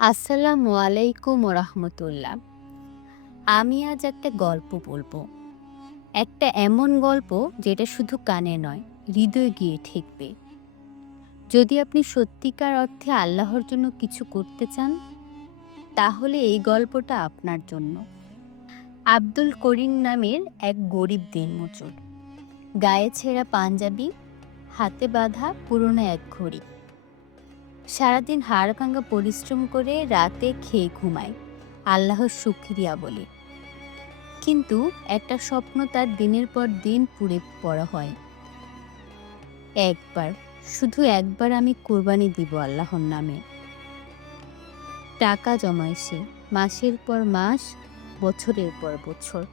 আসসালামু আলাইকুম রহমতুল্লাহ আমি আজ একটা গল্প বলব। একটা এমন গল্প যেটা শুধু কানে নয়, হৃদয়ে গিয়ে ঠেকবে। যদি আপনি সত্যিকার অর্থে আল্লাহর জন্য কিছু করতে চান, তাহলে এই গল্পটা আপনার জন্য। আব্দুল করিম নামের এক গরিব দিনমজুর। গায়ে ছেঁড়া পাঞ্জাবি, হাতে বাঁধা পুরনো এক ঘড়ি। সারাদিন হাড় ভাঙা পরিশ্রম করে রাতে খেয়ে ঘুমায়। আল্লাহর শুক্রিয়া বলে। কিন্তু একটা স্বপ্ন তার দিনের পর দিন পুড়ে পড়া হয়। একবার, শুধু একবার আমি কোরবানি দিব আল্লাহর নামে। টাকা জমায় সে, মাসের পর মাস, বছরের পর বছর।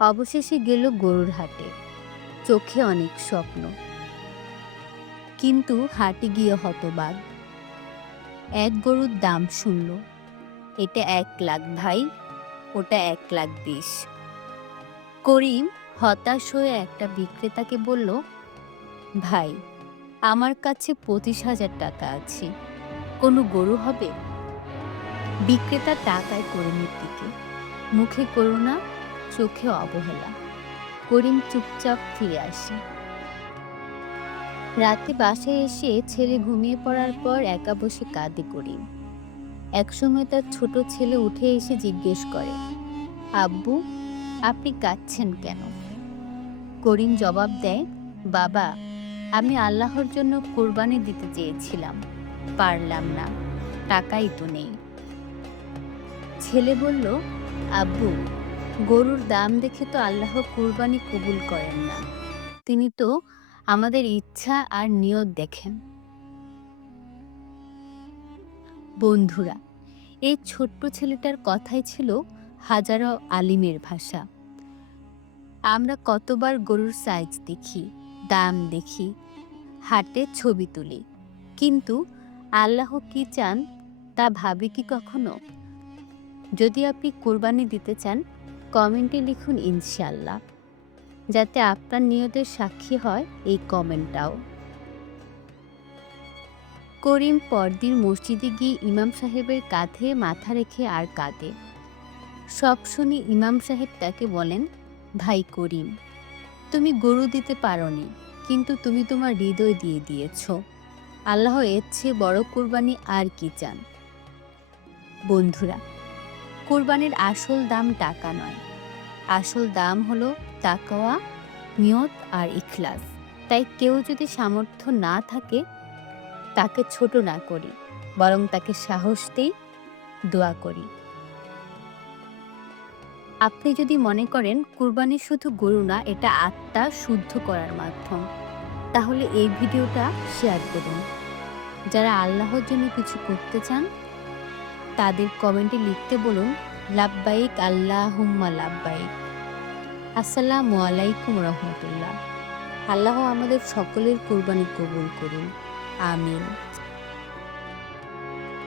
অবশেষে গেল গরুর হাটে। চোখে অনেক স্বপ্ন। কিন্তু হাটে গিয়ে হতবাক। এক গরুর দাম শুনল, এটা এক লাখ ভাই, ওটা এক লাখ বিশ করিম হতাশ হয়ে একটা বিক্রেতাকে বলল, ভাই, আমার কাছে পঁচিশ হাজার টাকা আছে, কোনো গরু হবে? বিক্রেতা টাকায় করিমের দিকে, মুখে করুণা, চোখে অবহেলা। করিম চুপচাপ ফিরে আসে। রাতে বাসায় এসে ছেলে ঘুমিয়ে পড়ার পর একা বসে কাঁদে করিম। একসময় তার ছোট ছেলে উঠে এসে জিজ্ঞেস করে, আব্বু, আপনি কাঁদছেন কেন? করিম জবাব দেয়, বাবা, আমি আল্লাহর জন্য কোরবানি দিতে চেয়েছিলাম, পারলাম না, টাকাই তো নেই। ছেলে বলল, আব্বু, গরুর দাম দেখে তো আল্লাহ কোরবানি কবুল করেন না। তিনি তো আমাদের ইচ্ছা আর নিয়ত দেখেন। বন্ধুরা, এই ছোট্ট ছেলেটার কথাই ছিল হাজারো আলিমের ভাষা। আমরা কতবার গরুর সাইজ দেখি, দাম দেখি, হাটে ছবি তুলি, কিন্তু আল্লাহ কি চান তা ভাবে কি কখনো? যদি আপনি কোরবানি দিতে চান, কমেন্টে লিখুন ইনশাল্লাহ যাতে আপনার নিয়তের সাক্ষী হয় এই কমেন্টটাও। করিম পরদিন মসজিদে গিয়ে ইমাম সাহেবের কাঁধে মাথা রেখে আর কাঁদে। সব শুনে ইমাম সাহেব তাকে বলেন, ভাই করিম, তুমি গরু দিতে পারোনি, কিন্তু তুমি তোমার হৃদয় দিয়ে দিয়েছ। আল্লাহ এর চেয়ে বড় কোরবানি আর কি চান? বন্ধুরা, কোরবানির আসল দাম টাকা নয়। আসল দাম হলো তাকওয়া, নিয়ত আর ইখলাস। তাই কেউ যদি সামর্থ্য না থাকে, তাকে ছোট না করি, বরং তাকে সাহস দিই, দোয়া করি। আপনি যদি মনে করেন, কুরবানি শুধু গরু না, এটা আত্মা শুদ্ধ করার মাধ্যম, তাহলে এই ভিডিওটা শেয়ার করুন। যারা আল্লাহর জন্য কিছু করতে চান, তাদের কমেন্টে লিখতে বলুন লাভবাইক আল্লাহ হুম্মা লাভবাইক আসসালামু আলাইকুম রহমতুল্লাহ। আল্লাহ আমাদের সকলের কোরবানি কবুল করুন। আমিন।